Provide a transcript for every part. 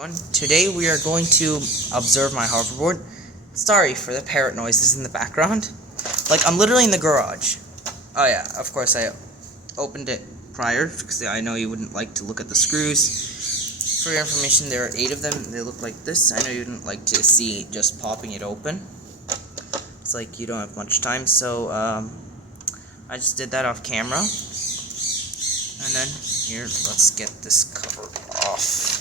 everyone. Today we are going to observe my hoverboard. Sorry for the parrot noises in the background. Like, I'm literally in the garage. Oh yeah, of course I opened it prior, because I know you wouldn't like to look at the screws. For your information, there are 8 of them. They look like this. I know you wouldn't like to see just popping it open. It's like you don't have much time, so I just did that off camera. And then, here, let's get this cover off.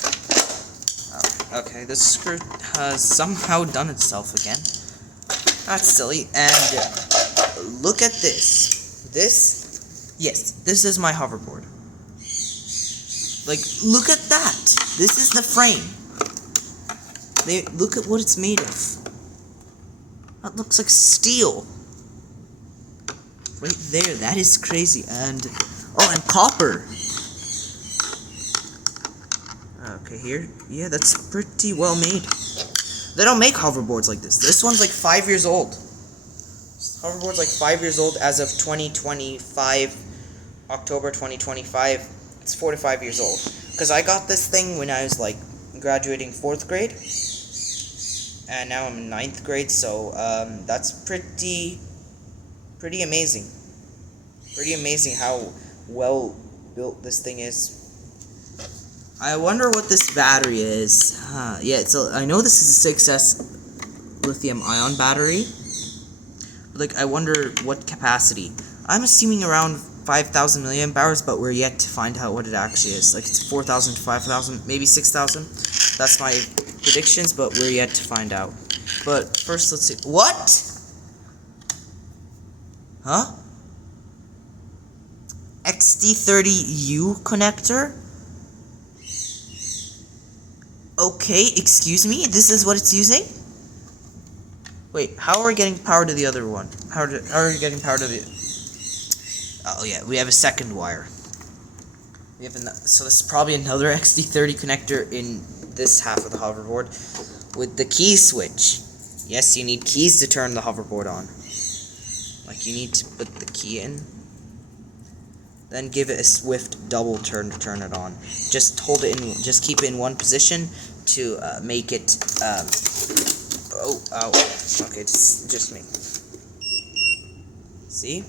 Okay, this screw has somehow done itself again. That's silly. And look at this. Yes, this is my hoverboard. Like, look at that. This is the frame. Look at what it's made of. That looks like steel. Right there, that is crazy. And, oh, and copper. Okay, here, yeah, that's pretty well made. They don't make hoverboards like this. This one's like 5 years old. This hoverboard's like 5 years old as of 2025, October 2025. It's 4 to 5 years old. Because I got this thing when I was like graduating 4th grade. And now I'm in 9th grade, so that's pretty amazing. Pretty amazing how well built this thing is. I wonder what this battery is. Yeah, so I know this is a 6S lithium-ion battery. Like, I wonder what capacity. I'm assuming around 5,000 milliamp hours, but we're yet to find out what it actually is. Like, it's 4,000 to 5,000, maybe 6,000. That's my predictions, but we're yet to find out. But first, let's see. What? Huh? XT30U connector? Okay, excuse me? This is what it's using? Wait, how are we getting power to the other one? How are we getting power to the... Oh yeah, we have a second wire. So this is probably another XT30 connector in this half of the hoverboard with the key switch. Yes, you need keys to turn the hoverboard on. Like, you need to put the key in. Then give it a swift double turn to turn it on. Just hold it in, just keep it in one position to make it, okay, just me. See?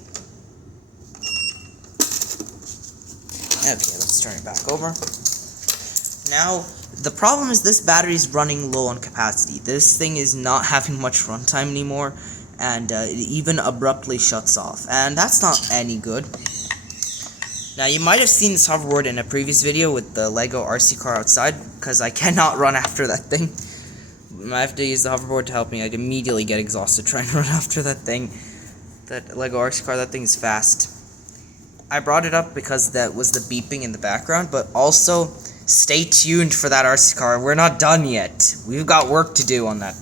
Okay, let's turn it back over. Now, the problem is this battery is running low on capacity. This thing is not having much runtime anymore, and it even abruptly shuts off. And that's not any good. Now, you might have seen this hoverboard in a previous video with the Lego RC car outside, because I cannot run after that thing. I have to use the hoverboard to help me. I'd immediately get exhausted trying to run after that thing. That Lego RC car, that thing is fast. I brought it up because that was the beeping in the background, but also, stay tuned for that RC car. We're not done yet. We've got work to do on that.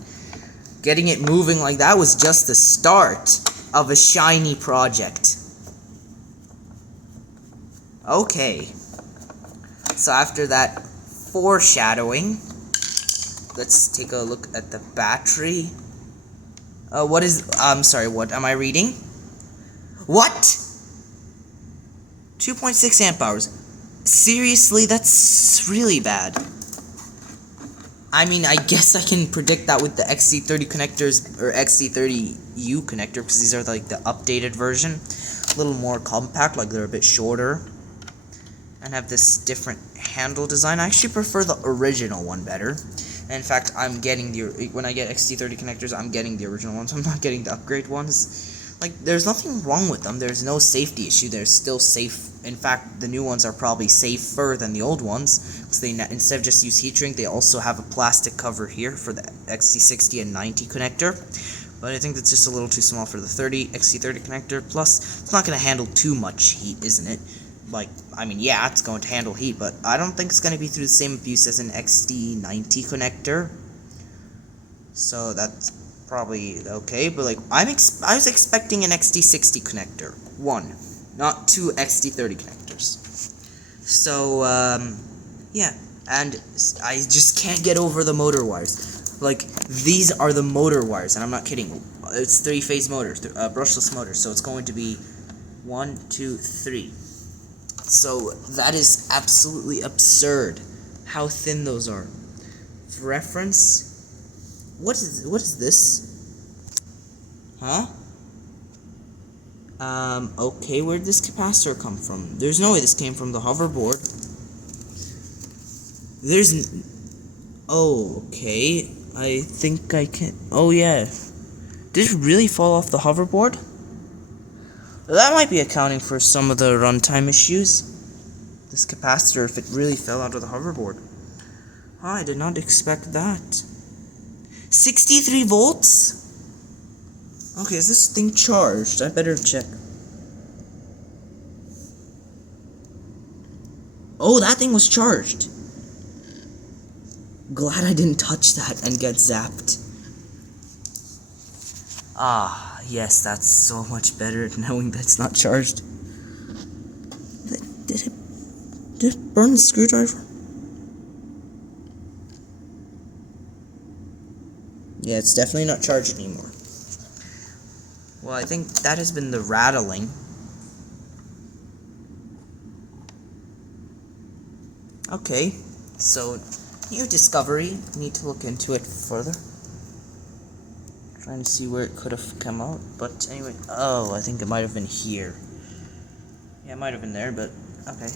Getting it moving like that was just the start of a shiny project. Okay, so after that foreshadowing, let's take a look at the battery. I'm sorry, what am I reading? What? 2.6 amp hours. Seriously, that's really bad. I mean, I guess I can predict that with the XT30 connectors, or XT30U connector, because these are like the updated version. A little more compact, like they're a bit shorter. And have this different handle design. I actually prefer the original one better. And in fact, I'm getting when I get XT30 connectors, I'm getting the original ones. I'm not getting the upgrade ones. Like, there's nothing wrong with them. There's no safety issue. They're still safe. In fact, the new ones are probably safer than the old ones, because they, instead of just use heat shrink, they also have a plastic cover here for the XT60 and 90 connector. But I think that's just a little too small for the XT30 connector. Plus, it's not going to handle too much heat, isn't it? Like, I mean, yeah, it's going to handle heat, but I don't think it's going to be through the same abuse as an XT90 connector. So that's probably okay, but like, I was expecting an XT60 connector. 1, not 2 XT30 connectors. So, yeah, and I just can't get over the motor wires. Like, these are the motor wires, and I'm not kidding. It's 3-phase motors, brushless motors, so it's going to be 1, 2, 3. So that is absolutely absurd how thin those are. For reference, what is this? Huh? Okay, where'd this capacitor come from? There's no way this came from the hoverboard. Oh, okay. I think I can. Oh, yeah. Did it really fall off the hoverboard? That might be accounting for some of the runtime issues. This capacitor, if it really fell out of the hoverboard. I did not expect that. 63 volts? Okay, is this thing charged? I better check. Oh, that thing was charged. Glad I didn't touch that and get zapped. Ah, yes, that's so much better knowing that it's not charged. Did it burn the screwdriver? Yeah, it's definitely not charged anymore. Well, I think that has been the rattling. Okay, so new discovery. Need to look into it further. Trying to see where it could have come out, but anyway. Oh, I think it might have been here. Yeah, it might have been there, but okay.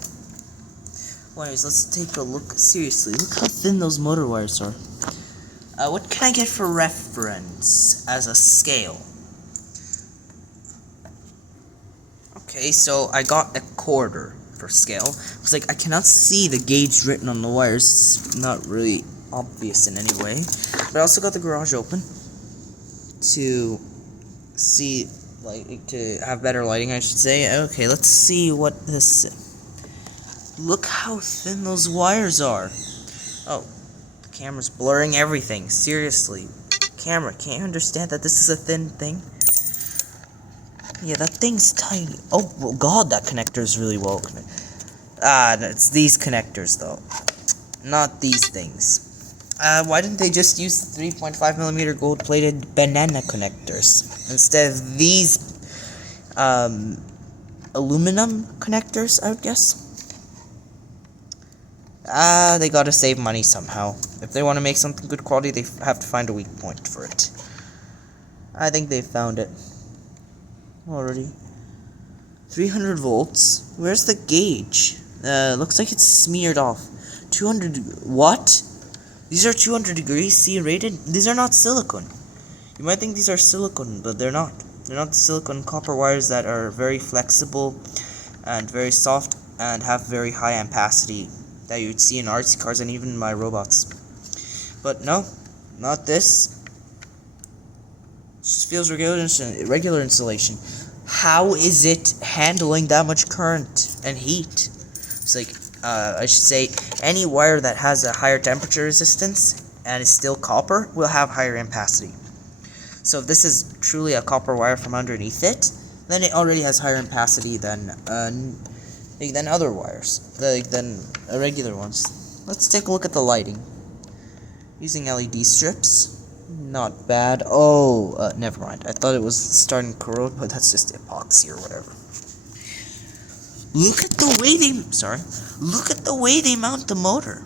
Well, anyways, let's take a look. Seriously, look how thin those motor wires are. What can I get for reference as a scale? Okay, so I got a quarter for scale. It's like I cannot see the gauge written on the wires. It's not really obvious in any way. But I also got the garage open to see, like, to have better lighting, I should say. Okay, let's see what this. Look how thin those wires are. Oh, the camera's blurring everything. Seriously, camera, can't you understand that this is a thin thing? Yeah, that thing's tiny. Oh, well, God, that connector is really well connected. It's these connectors, though. Not these things. Why didn't they just use the 3.5mm gold-plated banana connectors instead of these, aluminum connectors, I would guess? They gotta save money somehow. If they want to make something good quality, they have to find a weak point for it. I think they found it already. 300 volts. Where's the gauge? Looks like it's smeared off. 200. What? These are 200 degrees C rated. These are not silicone. You might think these are silicone, but they're not. They're not the silicone copper wires that are very flexible and very soft and have very high ampacity that you'd see in RC cars and even my robots. But no, not this. It just feels regular insulation. How is it handling that much current and heat? It's like, I should say, any wire that has a higher temperature resistance and is still copper will have higher ampacity. So if this is truly a copper wire from underneath it, then it already has higher ampacity than other wires, than regular ones. Let's take a look at the lighting. Using LED strips. Not bad. Oh, never mind. I thought it was starting to corrode, but that's just epoxy or whatever. Look at the way they mount the motor.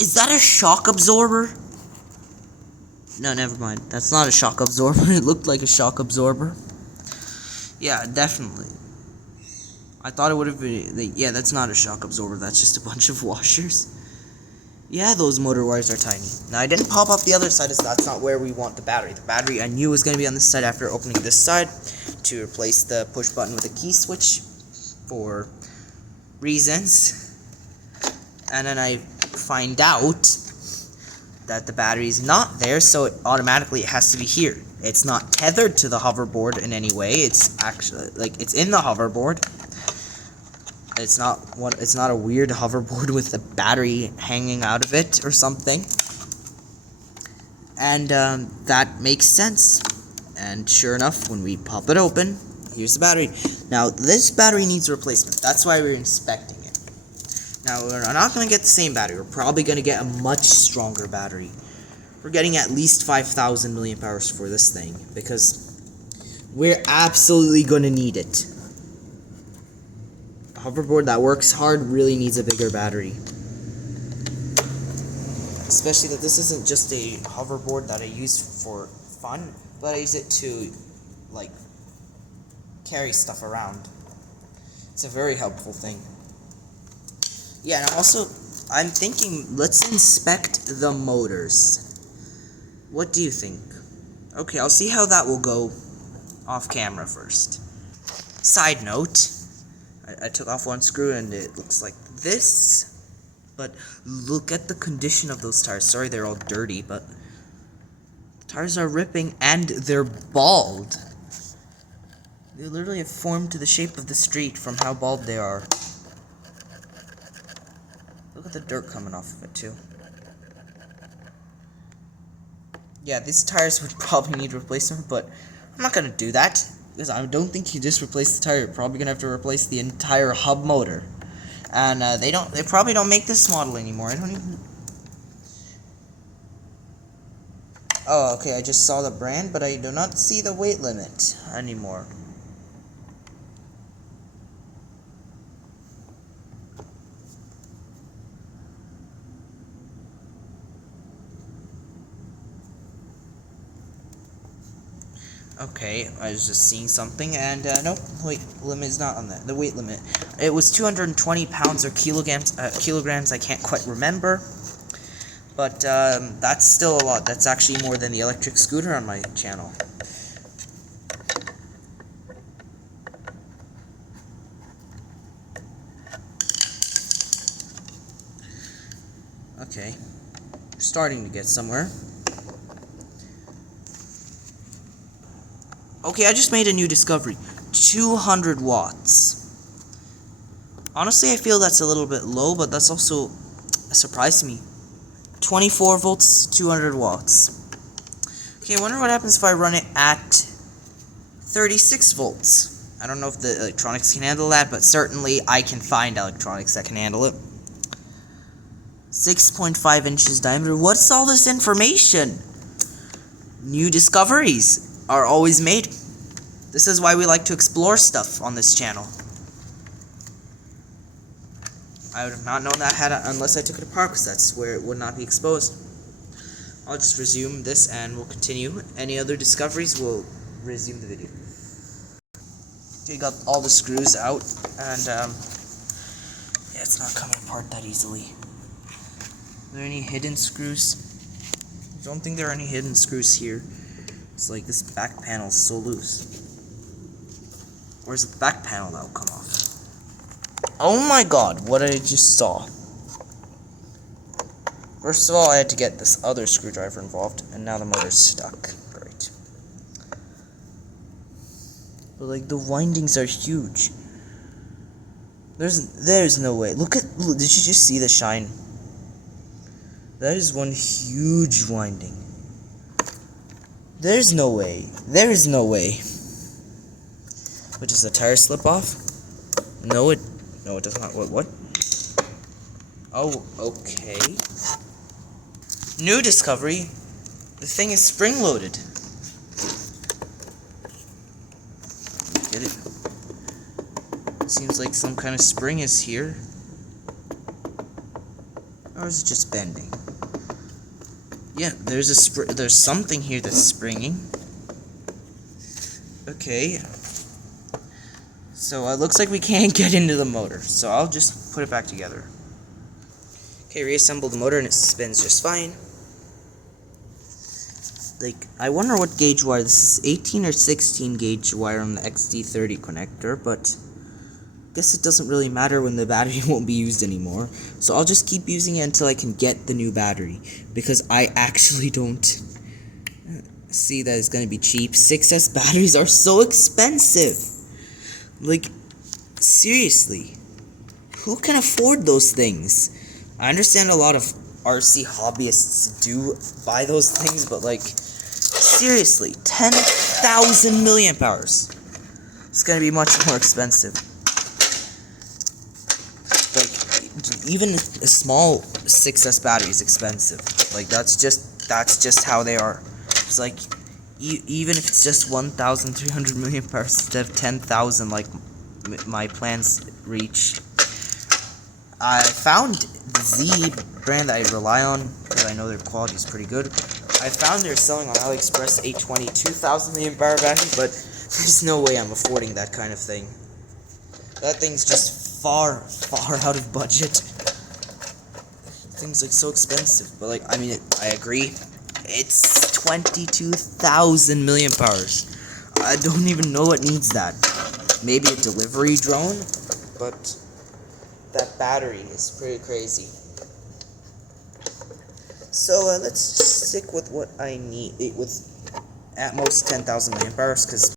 Is that a shock absorber? No, never mind. That's not a shock absorber. It looked like a shock absorber. Yeah, definitely. I thought it would have been. Yeah, that's not a shock absorber. That's just a bunch of washers. Yeah, those motor wires are tiny. Now, I didn't pop up the other side, as that's not where we want the battery. The battery I knew was going to be on this side after opening this side to replace the push button with a key switch for reasons. And then I find out that the battery is not there, so it automatically has to be here. It's not tethered to the hoverboard in any way. It's actually, like, it's in the hoverboard. It's not a weird hoverboard with a battery hanging out of it or something. And that makes sense. And sure enough, when we pop it open, here's the battery. Now, this battery needs replacement. That's why we're inspecting it. Now, we're not going to get the same battery. We're probably going to get a much stronger battery. We're getting at least 5,000 milliamp hours for this thing, because we're absolutely going to need it. A hoverboard that works hard really needs a bigger battery. Especially that this isn't just a hoverboard that I use for fun, but I use it to, like, carry stuff around. It's a very helpful thing. Yeah, and also, I'm thinking, let's inspect the motors. What do you think? Okay, I'll see how that will go off camera first. Side note, I took off one screw and it looks like this. But look at the condition of those tires. Sorry, they're all dirty, but the tires are ripping and they're bald. They literally have formed to the shape of the street from how bald they are. Look at the dirt coming off of it, too. Yeah, these tires would probably need replacement, but I'm not gonna do that. Because I don't think you just replace the tire. You're probably gonna have to replace the entire hub motor. And they probably don't make this model anymore. I don't even... Oh, okay, I just saw the brand, but I do not see the weight limit anymore. Okay, I was just seeing something, and nope, weight limit is not on that. The weight limit. It was 220 pounds or kilograms, I can't quite remember. But that's still a lot. That's actually more than the electric scooter on my channel. Okay, we're starting to get somewhere. Okay, I just made a new discovery. 200 watts. Honestly, I feel that's a little bit low, but that's also a surprise to me. 24 volts, 200 watts. Okay, I wonder what happens if I run it at 36 volts. I don't know if the electronics can handle that, but certainly I can find electronics that can handle it. 6.5 inches diameter. What's all this information? New discoveries are always made. This is why we like to explore stuff on this channel. I would have not known that unless I took it apart, because that's where it would not be exposed. I'll just resume this and we'll continue. Any other discoveries, we'll resume the video. Okay, got all the screws out, and yeah, it's not coming apart that easily. Are there any hidden screws? I don't think there are any hidden screws here. It's like this back panel is so loose. Where's the back panel that will come off? Oh my god, what I just saw. First of all, I had to get this other screwdriver involved, and now the motor's stuck. Great. But like, the windings are huge. There's no way. Look, did you just see the shine? That is one huge winding. There's no way. There is no way. But does the tire slip off? No, it does not. What? Oh, okay. New discovery. The thing is spring-loaded. Get it? Seems like some kind of spring is here. Or is it just bending? Yeah, there's something here that's springing. Okay. So it looks like we can't get into the motor. So I'll just put it back together. Okay, reassemble the motor and it spins just fine. Like, I wonder what gauge wire. This is 18 or 16 gauge wire on the XD30 connector, but I guess it doesn't really matter when the battery won't be used anymore. So I'll just keep using it until I can get the new battery, because I actually don't see that it's going to be cheap. 6S batteries are so expensive. Like, seriously, who can afford those things? I understand a lot of RC hobbyists do buy those things, but like, seriously, 10,000 milliamp hours. It's gonna be much more expensive. Like, even a small 6S battery is expensive. Like, that's just how they are. It's like, even if it's just 1,300 milliamp hours instead of 10,000, like my plans reach. I found the Z brand that I rely on because I know their quality is pretty good. I found they're selling on AliExpress a 22,000 milliamp hour battery, but there's no way I'm affording that kind of thing. That thing's just far out of budget. Things like so expensive, but like, I mean, I agree. It's 22,000 milliamp hours. I don't even know what needs that. Maybe a delivery drone, but that battery is pretty crazy. So let's stick with what I need, with at most 10,000 milliamp hours, because